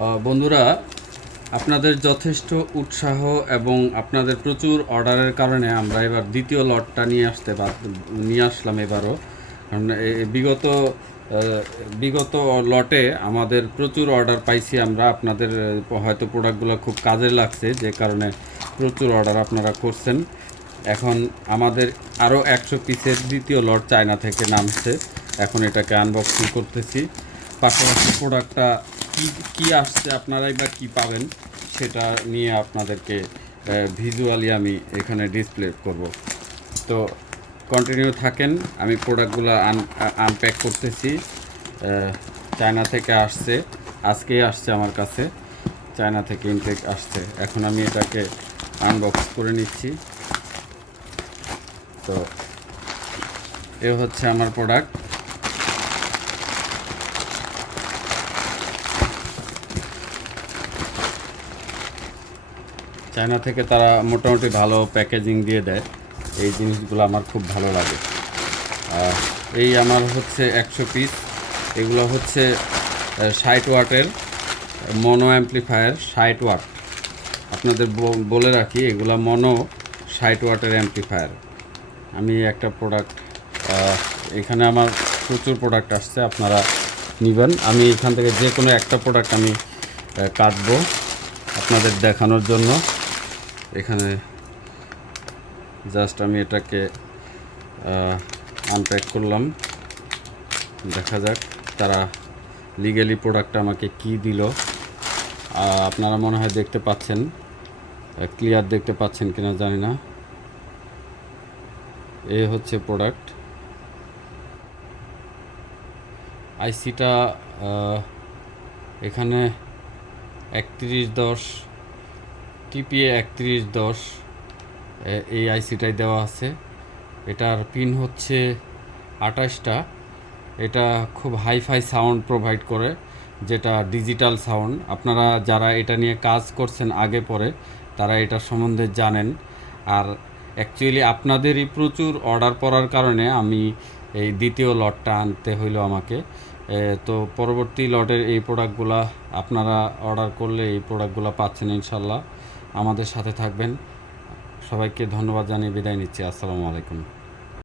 বন্ধুরা, আপনাদের যথেষ্ট উৎসাহ এবং আপনাদের প্রচুর অর্ডারের কারণে আমরা এবার দ্বিতীয় লটটা নিয়ে আসলাম এবারও। কারণ বিগত বিগত লটে আমাদের প্রচুর অর্ডার পাইছি আমরা। আপনাদের হয়তো প্রোডাক্টগুলো খুব কাজে লাগছে, যে কারণে প্রচুর অর্ডার আপনারা করছেন। এখন আমাদের আরও 100 পিসের দ্বিতীয় লট চায়না থেকে নামছে। এখন এটাকে আনবক্সিং করতেছি। পাশাপাশি প্রোডাক্টটা কি আসছে, আপনারাই বা কী পাবেন, সেটা নিয়ে আপনাদেরকে ভিজুয়ালি আমি এখানে ডিসপ্লে করব। তো কন্টিনিউ থাকেন, আমি প্রোডাক্টগুলো আনপ্যাক করতেছি। চায়না থেকে আসছে, আজকেই আসছে আমার কাছে, চায়না থেকে ইনটেক আসছে। এখন আমি এটাকে আনবক্স করে নিচ্ছি। তো এ হচ্ছে আমার প্রোডাক্ট। চায়না থেকে তারা মোটামুটি ভালো প্যাকেজিং দিয়ে দেয়, এই জিনিসগুলো আমার খুব ভালো লাগে। এই আমার হচ্ছে 100 পিস। এগুলো হচ্ছে 60 ওয়াটের মনো অ্যাম্প্লিফায়ার। 60 ওয়াট, আপনাদের বলে রাখি, এগুলো মনো 60 ওয়াটের অ্যাম্প্লিফায়ার। আমি একটা প্রোডাক্ট, এখানে আমার প্রচুর প্রোডাক্ট আসছে, আপনারা নেবেন। আমি এখান থেকে যে কোনো একটা প্রোডাক্ট আমি কাটবো আপনাদের দেখানোর জন্য। এখানে জাস্ট আমি এটাকে আনপ্যাক করলাম। দেখা যাক তারা লিগ্যালি প্রোডাক্টটা আমাকে কি দিল। আপনারা মনে হয় দেখতে পাচ্ছেন, ক্লিয়ার দেখতে পাচ্ছেন কিনা জানি না। এই হচ্ছে প্রোডাক্ট। আইসিটা এখানে 3110 টিপিএ 3110 এই আইসিটাই দেওয়া আছে। এটার পিন হচ্ছে 28টা। এটা খুব হাইফাই সাউন্ড প্রোভাইড করে, যেটা ডিজিটাল সাউন্ড। আপনারা যারা এটা নিয়ে কাজ করছেন আগে পরে, তারা এটা সম্বন্ধে জানেন। আর অ্যাকচুয়ালি আপনাদেরই প্রচুর অর্ডার পড়ার কারণে আমি এই দ্বিতীয় লটটা আনতে হইলো আমাকে। তো পরবর্তী লটের এই প্রোডাক্টগুলো আপনারা অর্ডার করলে এই প্রোডাক্টগুলো পাচ্ছেন ইনশাল্লাহ। আমাদের সাথে থাকবেন। সবাইকে ধন্যবাদ জানিয়ে বিদায় নিচ্ছি। আসসালামু আলাইকুম।